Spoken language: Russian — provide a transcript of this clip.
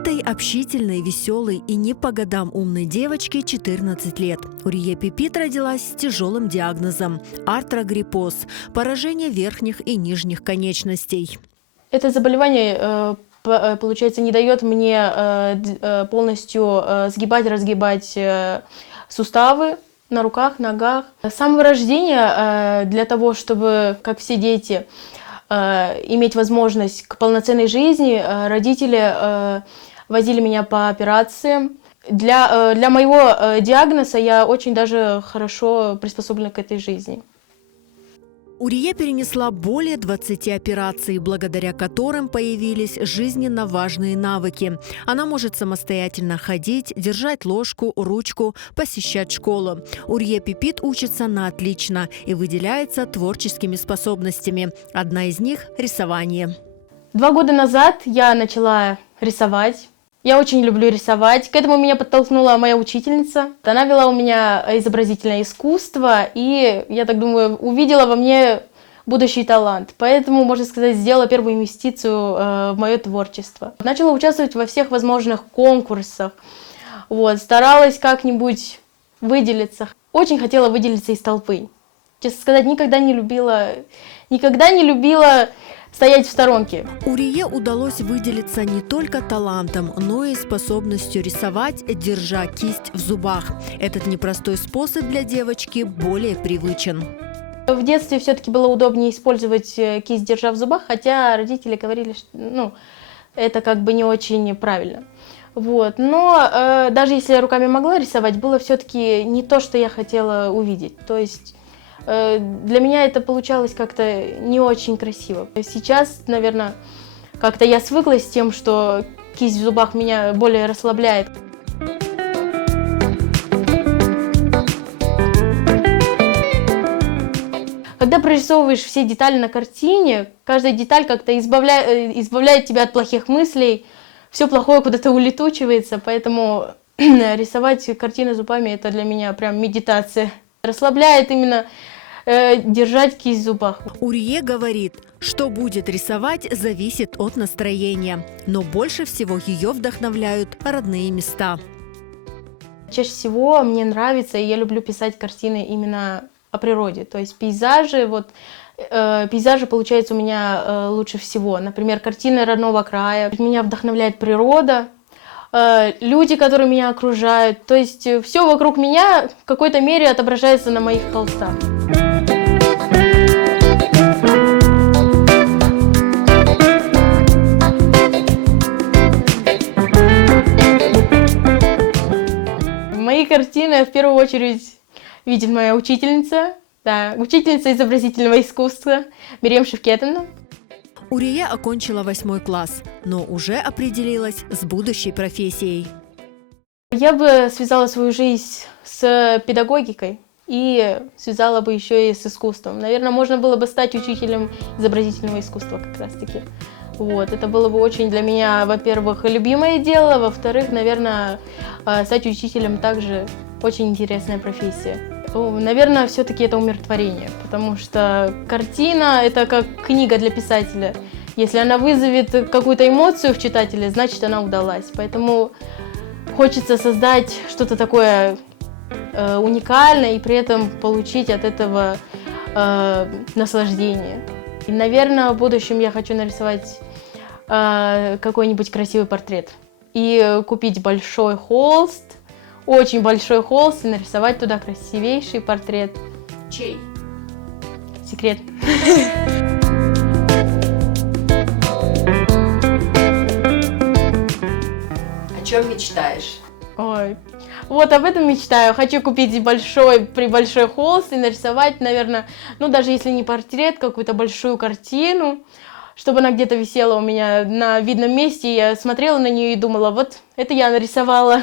Этой общительной, веселой и не по годам умной девочке 14 лет. Урие Пипит родилась с тяжелым диагнозом – артрогриппоз – поражение верхних и нижних конечностей. Это заболевание, получается, не дает мне полностью сгибать, разгибать суставы на руках, ногах. С самого рождения для того, чтобы, как все дети, иметь возможность к полноценной жизни, родители возили меня по операциям. Для моего диагноза я очень даже хорошо приспособлена к этой жизни. Урие перенесла более 20 операций, благодаря которым появились жизненно важные навыки. Она может самостоятельно ходить, держать ложку, ручку, посещать школу. Урие Пипит учится на отлично и выделяется творческими способностями. Одна из них – рисование. 2 года назад я начала рисовать. Я очень люблю рисовать. К этому меня подтолкнула моя учительница. Она вела у меня изобразительное искусство, и, я так думаю, увидела во мне будущий талант. Поэтому, можно сказать, сделала первую инвестицию в мое творчество. Начала участвовать во всех возможных конкурсах. Старалась как-нибудь выделиться. Очень хотела выделиться из толпы. Честно сказать, никогда не любила стоять в сторонке. Урие удалось выделиться не только талантом, но и способностью рисовать, держа кисть в зубах. Этот непростой способ для девочки более привычен. В детстве все-таки было удобнее использовать кисть, держа в зубах, хотя родители говорили, что это как бы не очень правильно. Но даже если я руками могла рисовать, было все-таки не то, что я хотела увидеть. То есть для меня это получалось как-то не очень красиво. Сейчас, наверное, как-то я свыклась с тем, что кисть в зубах меня более расслабляет. Когда прорисовываешь все детали на картине, каждая деталь как-то избавляет тебя от плохих мыслей, все плохое куда-то улетучивается, поэтому рисовать картины зубами – это для меня прям медитация. Расслабляет именно держать кисть в зубах. Урие говорит, что будет рисовать, зависит от настроения. Но больше всего ее вдохновляют родные места. Чаще всего мне нравится, и я люблю писать картины именно о природе. То есть пейзажи, пейзажи получаются у меня лучше всего. Например, картины родного края. Меня вдохновляет природа, люди, которые меня окружают. То есть все вокруг меня в какой-то мере отображается на моих холстах. Мои картины в первую очередь видит моя учительница, учительница изобразительного искусства Мирьям Шевкетовна. Урие окончила 8 класс, но уже определилась с будущей профессией. Я бы связала свою жизнь с педагогикой и связала бы еще и с искусством. Наверное, можно было бы стать учителем изобразительного искусства как раз-таки. Это было бы очень для меня, во-первых, любимое дело, во-вторых, наверное, стать учителем также очень интересная профессия. Наверное, все-таки это умиротворение, потому что картина – это как книга для писателя. Если она вызовет какую-то эмоцию в читателе, значит, она удалась. Поэтому хочется создать что-то такое уникальное и при этом получить от этого наслаждение. И, наверное, в будущем я хочу нарисовать какой-нибудь красивый портрет и купить большой холст, очень большой холст, и нарисовать туда красивейший портрет. Чей? Секрет. О чем мечтаешь? Ой. Об этом мечтаю. Хочу купить большой холст и нарисовать, наверное, даже если не портрет, какую-то большую картину, чтобы она где-то висела у меня на видном месте. Я смотрела на нее и думала, это я нарисовала.